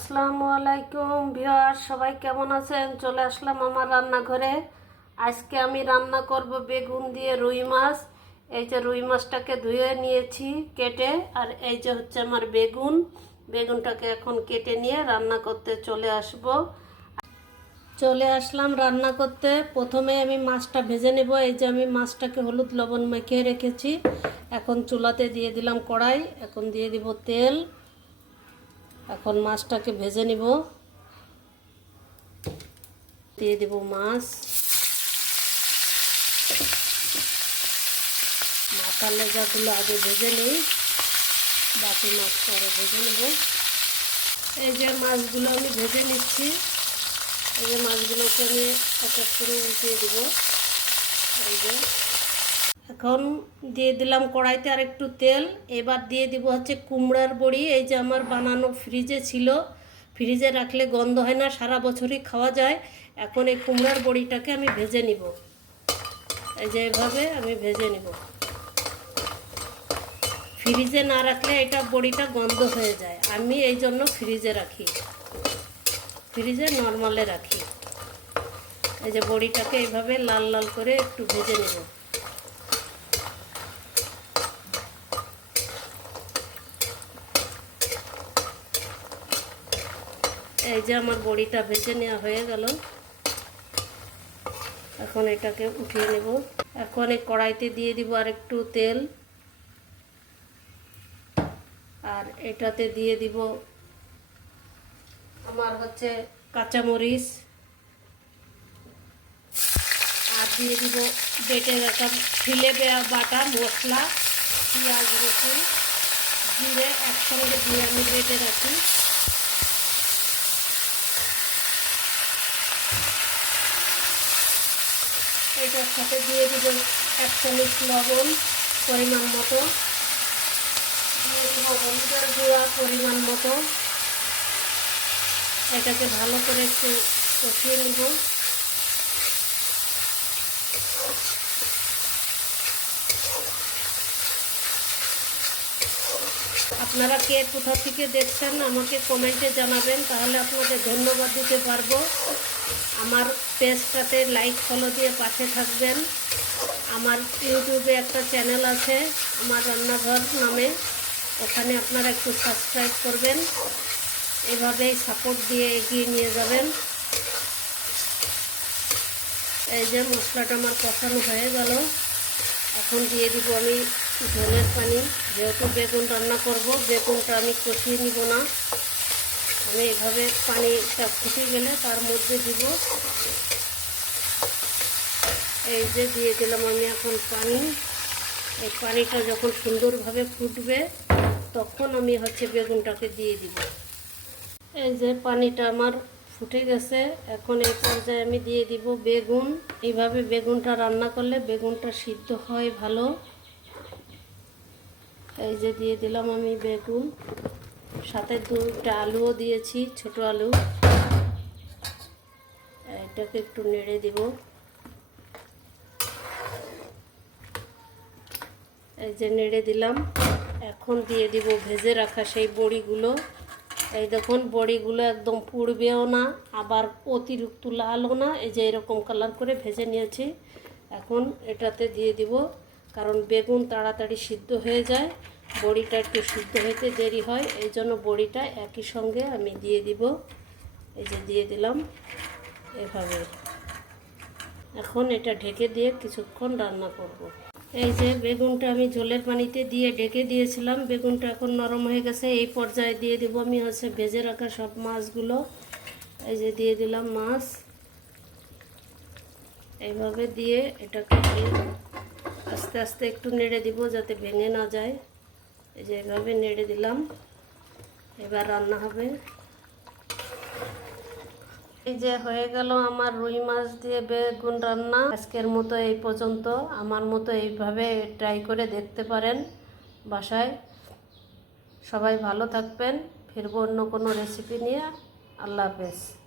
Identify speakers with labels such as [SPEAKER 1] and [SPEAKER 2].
[SPEAKER 1] আসসালামু আলাইকুম ভিউয়ার সবাই কেমন আছেন? চলে আসলাম আমার রান্নাঘরে। আজকে আমি রান্না করব বেগুন দিয়ে রুই মাছ। এই যে রুই মাছটাকে ধুয়ে নিয়েছি কেটে, আর এই যে হচ্ছে আমার বেগুন। বেগুনটাকে এখন কেটে নিয়ে রান্না করতে চলে আসব। চলে আসলাম রান্না করতে। প্রথমে আমি মাছটা ভেজে নেব। এই যে আমি মাছটাকে হলুদ লবণ মেখে রেখেছি। এখন চুলাতে দিয়ে দিলাম কড়াই। এখন দিয়ে দিব তেল। এখন মাছটাকে ভেজে নিব। দিয়ে দেব মাছ। মাথা লেজাগুলো আগে ভেজে নিই, বাকি মাছ পরে ভেজে নেব। এই যে মাছগুলো আমি ভেজে নিচ্ছি, এই যে মাছগুলোকে আমি এক এক করে উল্টিয়ে দেব। এই যে এখন দিয়ে দিলাম কড়াইতে আর একটু তেল। এবার দিয়ে দিব হচ্ছে কুমড়ার বড়ি। এই যে আমার বানানো ফ্রিজে ছিল। ফ্রিজে রাখলে গন্ধ হয় না, সারা বছরই খাওয়া যায়। এখন এই কুমড়ার বড়িটাকে আমি ভেজে নিব। এই যে এভাবে আমি ভেজে নিব। ফ্রিজে না রাখলে এটা বড়িটা গন্ধ হয়ে যায়। আমি এই জন্য ফ্রিজে রাখি। ফ্রিজে নর্মালে রাখি। এই যে বড়িটাকে এইভাবে লাল লাল করে একটু ভেজে নেব। এই যে আমার বড়িটা ভেজে নেওয়া হয়ে গেল। এখন এটাকে উঠিয়ে নেব। এখন এই কড়াইতে দিয়ে দিব আর একটু তেল। আর এটাতে দিয়ে দিব আমার হচ্ছে কাঁচামরিচ। আর দিয়ে দিব বেটে রাখা ফিলে বাটা, মশলা, পেঁয়াজ, রসুন, জিরে, একসঙ্গে দিয়ে আমি বেটে রাখি। এটার সাথে দিয়ে দিব এক চামচ লবণ পরিমাণ মতো। দিয়ে দিব হলুদের গুঁড়া পরিমাণ মতো। এটাকে ভালো করে একটু কষিয়ে নিব। আপনারা কে কোথা থেকে দেখছেন, আমাকে কমেন্টে জানাবেন, তাহলে আপনাদের ধন্যবাদ দিতে পারব। আমার পেজটাতে লাইক, ফলো দিয়ে পাশে থাকবেন। আমার ইউটিউবে একটা চ্যানেল আছে, আমার রান্নাঘর নামে। ওখানে আপনারা একটু সাবস্ক্রাইব করবেন। এভাবেই সাপোর্ট দিয়ে এগিয়ে নিয়ে যাবেন। এই যে মশলাটা আমার কষানো হয়ে গেল। এখন দিয়ে দিব আমি ঝোলের পানি, যেহেতু বেগুন রান্না করব, বেগুনটা আমি কষিয়ে নিব না। আমি এভাবে পানিটা ফুটে গেলে তার মধ্যে দিব। এই যে দিয়ে দিলাম আমি এখন পানি। এই পানিটা যখন সুন্দরভাবে ফুটবে, তখন আমি হচ্ছে বেগুনটাকে দিয়ে দিব। এই যে পানিটা আমার ফুটে গেছে, এখন এই পর্যায়ে আমি দিয়ে দিব বেগুন। এইভাবে বেগুনটা রান্না করলে বেগুনটা সিদ্ধ হয় ভালো। এই যে দিয়ে দিলাম আমি বেগুন, সাথে দুটা আলুও দিয়েছি, ছোট আলু। এটাকে একটু নেড়ে দিব। এই যে নেড়ে দিলাম। এখন দিয়ে দিব ভেজে রাখা সেই বড়িগুলো। এই দেখুন, বড়িগুলো একদম পুড়বেও না, আবার অতিরিক্ত লালও না। এই যে এরকম কালার করে ভেজে নিয়েছি। এখন এটাতে দিয়ে দিব কারণ বেগুন তাড়াতাড়ি সিদ্ধ হয়ে যায়, বড়িটা একটু সিদ্ধ হইতে দেরি হয়, এই জন্য বড়িটা একই সঙ্গে আমি দিয়ে দিব। এই যে দিয়ে দিলাম এভাবে। এখন এটা ঢেকে দিয়ে কিছুক্ষণ রান্না করব। এই যে বেগুনটা আমি জলের পানিতে দিয়ে ঢেকে দিয়েছিলাম, বেগুনটা এখন নরম হয়ে গেছে, এই পর্যায়ে দিয়ে দেবো আমি হচ্ছে ভেজে রাখা সব মাছগুলো। এই যে দিয়ে দিলাম মাছ। এইভাবে দিয়ে এটাকে আস্তে আস্তে একটু নেড়ে দিব যাতে ভেঙে না যায়। এই যে এভাবে নেড়ে দিলাম। এবার রান্না হবে। এই যে হয়ে গেল আমার রুই মাছ দিয়ে বেগুন রান্না। আজকের মতো এই পর্যন্ত। আমার মতো এইভাবে ট্রাই করে দেখতে পারেন বাসায়। সবাই ভালো থাকবেন। ফিরবো অন্য কোনো রেসিপি নিয়ে। আল্লাহ হাফেজ।